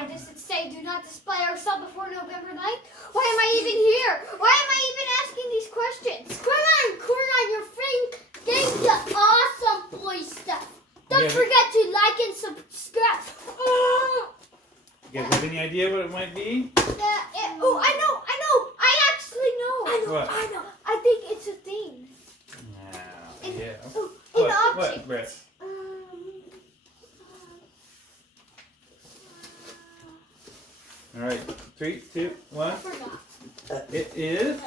Why does it say do not display or sell before November 9th? Why am I even here? Why am I even asking these questions? Corn on your friend getting the awesome boy stuff. Don't forget to like and subscribe. You guys have any idea what it might be? Oh, I know. I actually know. What? I know. I think it's a thing. Yeah. An object. What, Brett? All right, 3, 2, 1. I forgot. It is.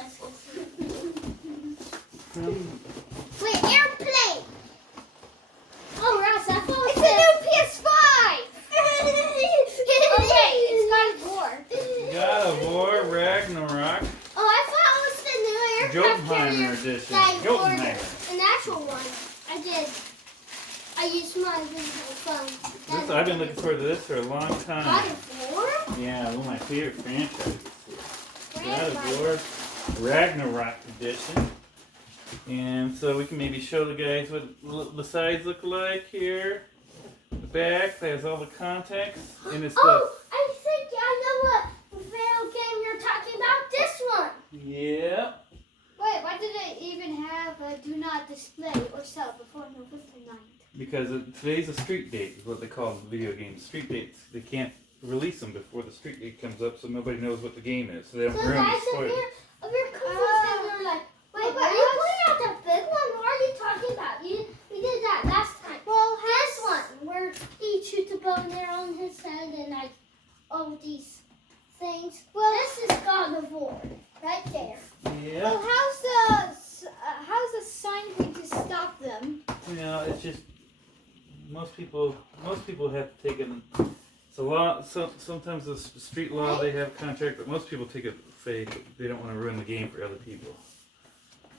Wait, airplane. Oh, Ross, I thought It's a new PS5. Okay, it's God of War. God of War Ragnarok Oh, I thought it was the new aircraft carrier. Jotunheimer edition. Like, or Jotunheimer. an actual one. I did. I used my phone. This, I've been looking forward to this for a long God time. of War? Yeah, one of my favorite franchises. God Grandma. of War Ragnarok edition. And so we can maybe show the guys what the sides look like here. The back has all the context. And it's Oh, I think I know what video game you're talking about. This one. yeah. Wait, why did it even have a do not display or sell before November 9th? Because today's a street date, is what they call the video games. Street dates. They can't release them before the street date comes up, so nobody knows what the game is. So they don't So ruin the guys, spoilers. if you're confused and you're like, wait, are you putting out that big one? What are you talking about? We did that last time. Well, this one, where he shoots a bow and arrow on his head and like all these things. Well, this is God of War, right there. Yeah. Well, how's the sign going to stop them? You know, it's just most people have to take it. It's a law. Sometimes the street law they have contract, but most people take it. Say they don't want to ruin the game for other people.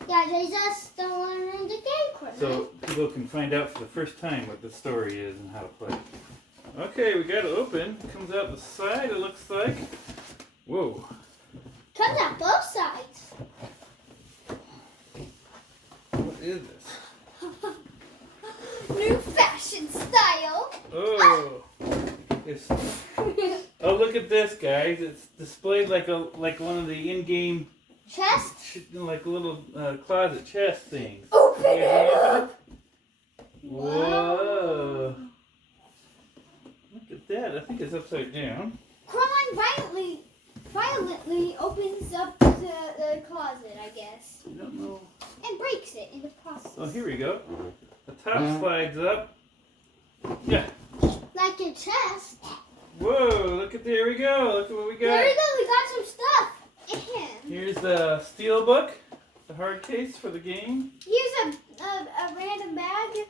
Yeah, they just don't want to ruin the game for them. So people can find out for the first time what the story is and how to play. Okay, we got it open. Comes out the side. It looks like. Whoa. Comes out both sides. What is this? New fashion style. Oh. It's. Oh, look at this, guys! It's displayed like one of the in-game, Chest. like little closet chest things. Open You it guys up. open it? Whoa! Look at that! I think it's upside down. Cromwell violently opens up the closet, I guess, I don't know. and breaks it in the process. Oh, here we go. The top slides up. Yeah. Like a chest. Whoa! Look at there we go. Look at what we There got. we go. We got some stuff. And Here's the steel book, the hard case for the game. here's a random bag.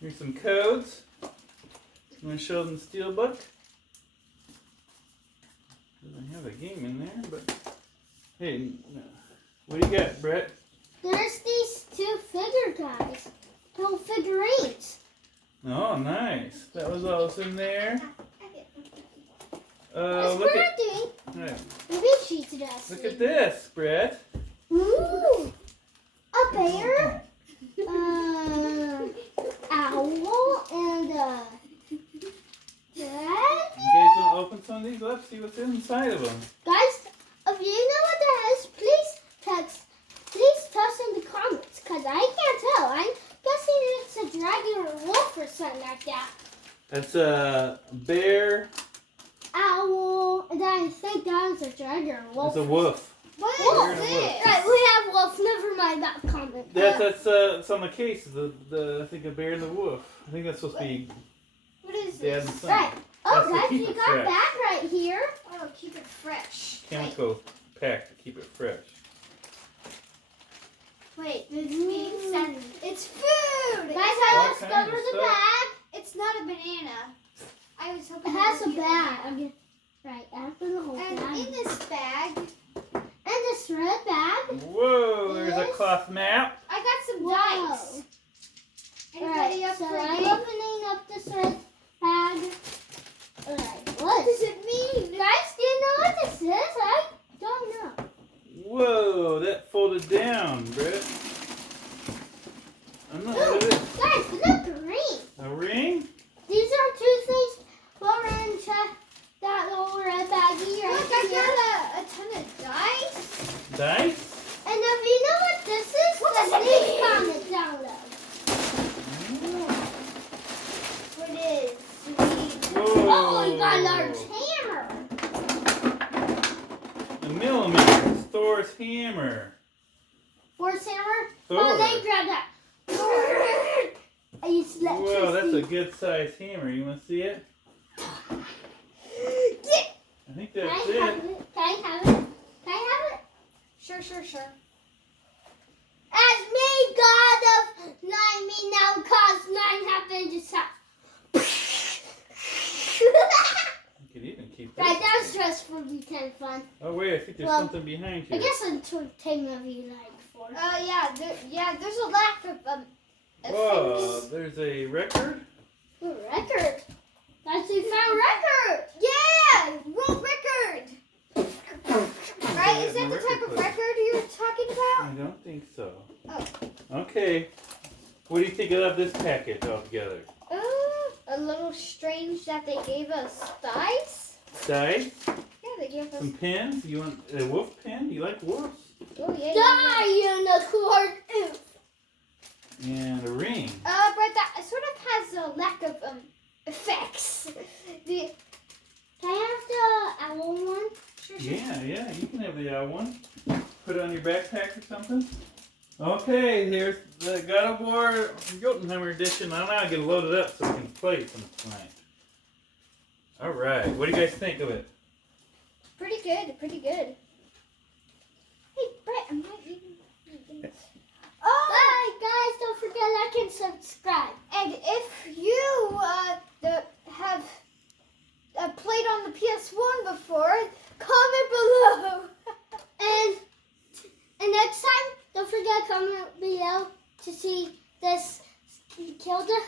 Here's some codes. I'm going to show them the steel book. Doesn't have a game in there, but hey, what do you got, Brett? There's these two figure guys. No figurines. Oh, nice. That was all that's in there. It's Look at pretty. Maybe she's dressed. look at this, Brett. Ooh. A bear. Owl and You guys want to open some of these up, see what's inside of them? guys, if you know what that is, please tell us in the comments, because I can't tell. I'm guessing it's a dragon or a wolf or something like that. That's a bear. Owl, and then I think that was a dragon or a wolf. That's a wolf. What Bear is and a wolf. this? Right, we have wolf. Never mind that comment. That's it's on the case. I think a bear and the wolf. I think that's supposed to be What is dad and this? son. Right. Oh, That's to guys, keep you it got fresh. that right here. Oh, keep it fresh. Chemical pack to keep it fresh. Wait, this means that it's food. Guys, All I kinds discovered of the stuff. bag. It's not a banana. I was It hoping has it a would be bag. Right, after the whole And bag. in this bag, And this red bag. Whoa! There's a Yes. cloth map. I got some Whoa. dice. Alright, Anybody up so for a I'm game? opening up this red bag. Alright, What does it mean? Guys, do you know what this is? I don't know. Whoa! That folded down, Brett. I don't know what it is. Guys, look green. A ring? These are two things Laura and Thor's hammer. Force hammer. Thor. Oh, they grab that. I use electricity. Whoa, that's a good sized hammer. You want to see it? I think Can that's I have it. it? Can I have it? Can I have it? Sure. As me, God of 9, me now cause 9 happen just have. You could even keep this. Right, that was just for me kind of fun. Oh wait, I think there's Well, something behind I you. guess entertainment would be like 4. There's a lack of Whoa, things. there's a record. A record. That's a found record. Yeah, world record. Right? Is that the type of player. record you're talking I about? don't think so. Oh. Okay. What do you think of this package altogether? A little strange that they gave us dice. Dice? Yeah, they gave us. Some pins? You want a wolf pin? You like wolves? Oh yeah. Die, unicorn. And a ring. But that sort of has a lack of effects. Can I have the owl one? Sure. Yeah, you can have the one. Put it on your backpack or something. Okay, here's the God of War Jotunheimer edition. I'm now gonna load it up so we can play it tonight. All right, what do you guys think of it? Pretty good. Hey, Brett, I might even. Bye, guys. Don't forget like and subscribe. And if you have played on the PS1 before, comment below. And next time, don't forget to comment below to see this kill the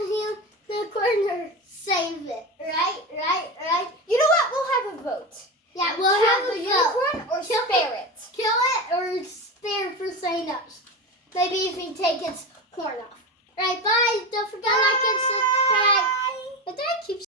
unicorn or save it. Right? You know what? We'll have a vote. Yeah, we'll Kill have the a vote. unicorn or Kill spare it. Kill it or spare for saying us. Maybe if we take its horn off. Right, bye. Don't forget like and subscribe. But that keeps